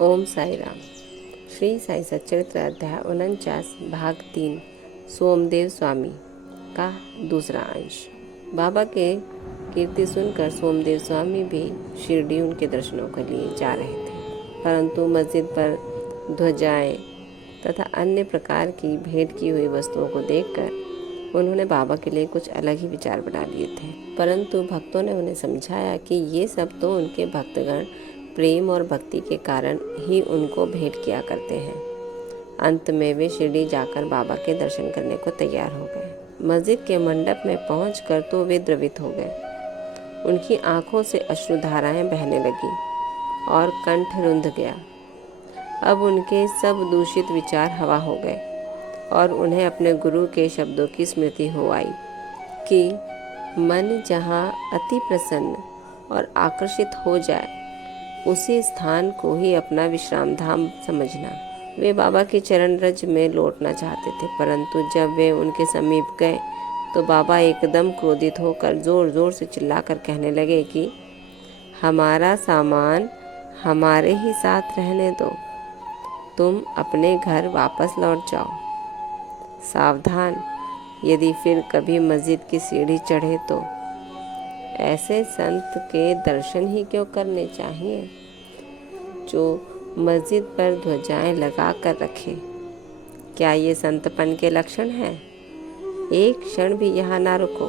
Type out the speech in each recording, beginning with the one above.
ओम साई राम। श्री साई सच्चरित्र अध्याय 49 भाग 3 सोमदेव स्वामी का दूसरा अंश। बाबा के कीर्ति सुनकर सोमदेव स्वामी भी शिरडी उनके दर्शनों के लिए जा रहे थे, परंतु मस्जिद पर ध्वजाएं तथा अन्य प्रकार की भेंट की हुई वस्तुओं को देखकर उन्होंने बाबा के लिए कुछ अलग ही विचार बना लिए थे। परंतु भक्तों ने उन्हें समझाया कि ये सब तो उनके भक्तगण प्रेम और भक्ति के कारण ही उनको भेंट किया करते हैं। अंत में वे शिरडी जाकर बाबा के दर्शन करने को तैयार हो गए। मस्जिद के मंडप में पहुंचकर तो वे द्रवित हो गए। उनकी आंखों से अश्रुधाराएं बहने लगी और कंठ रुंध गया। अब उनके सब दूषित विचार हवा हो गए और उन्हें अपने गुरु के शब्दों की स्मृति हो आई कि मन जहाँ अति प्रसन्न और आकर्षित हो जाए उसी स्थान को ही अपना विश्राम धाम समझना। वे बाबा के चरण रज में लौटना चाहते थे, परंतु जब वे उनके समीप गए तो बाबा एकदम क्रोधित होकर जोर जोर से चिल्लाकर कहने लगे कि हमारा सामान हमारे ही साथ रहने दो, तुम अपने घर वापस लौट जाओ। सावधान, यदि फिर कभी मस्जिद की सीढ़ी चढ़े तो ऐसे संत के दर्शन ही क्यों करने चाहिए जो मस्जिद पर ध्वजाएं लगा कर रखे। क्या ये संतपन के लक्षण हैं? एक क्षण भी यहाँ ना रुको।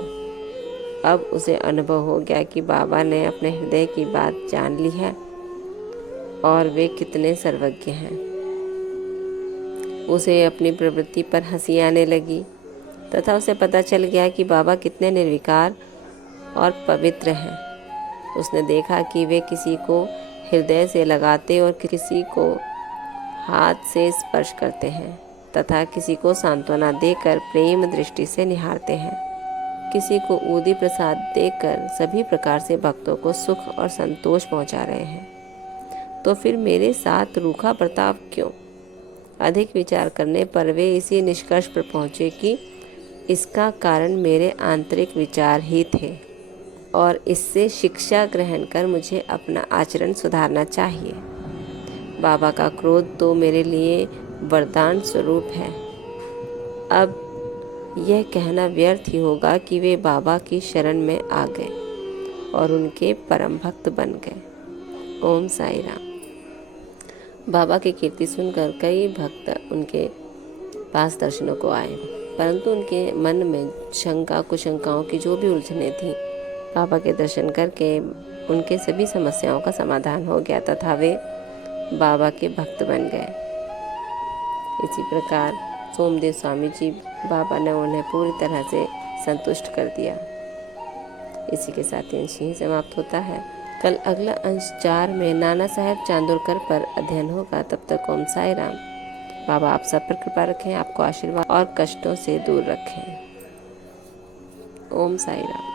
अब उसे अनुभव हो गया कि बाबा ने अपने हृदय की बात जान ली है और वे कितने सर्वज्ञ हैं। उसे अपनी प्रवृत्ति पर हंसी आने लगी तथा उसे पता चल गया कि बाबा कितने निर्विकार और पवित्र हैं। उसने देखा कि वे किसी को हृदय से लगाते और किसी को हाथ से स्पर्श करते हैं तथा किसी को सांत्वना देकर प्रेम दृष्टि से निहारते हैं। किसी को ऊदी प्रसाद देकर सभी प्रकार से भक्तों को सुख और संतोष पहुंचा रहे हैं। तो फिर मेरे साथ रूखा बर्ताव क्यों? अधिक विचार करने पर वे इसी निष्कर्ष पर पहुंचे कि इसका कारण मेरे आंतरिक विचार ही थे और इससे शिक्षा ग्रहण कर मुझे अपना आचरण सुधारना चाहिए। बाबा का क्रोध तो मेरे लिए वरदान स्वरूप है। अब यह कहना व्यर्थ ही होगा कि वे बाबा की शरण में आ गए और उनके परम भक्त बन गए। ओम साई राम। बाबा की कीर्ति सुनकर कई भक्त उनके पास दर्शनों को आए, परंतु उनके मन में शंका कुशंकाओं की जो भी उलझनें थीं, बाबा के दर्शन करके उनके सभी समस्याओं का समाधान हो गया तथा वे बाबा के भक्त बन गए। इसी प्रकार सोमदेव स्वामी जी, बाबा ने उन्हें पूरी तरह से संतुष्ट कर दिया। इसी के साथ अंश यहीं समाप्त होता है। कल अगला अंश 4 में नाना साहेब चांदोरकर पर अध्ययन होगा। तब तक ओम साई राम। बाबा आप सब पर कृपा रखें, आपको आशीर्वाद और कष्टों से दूर रखें। ओम साई राम।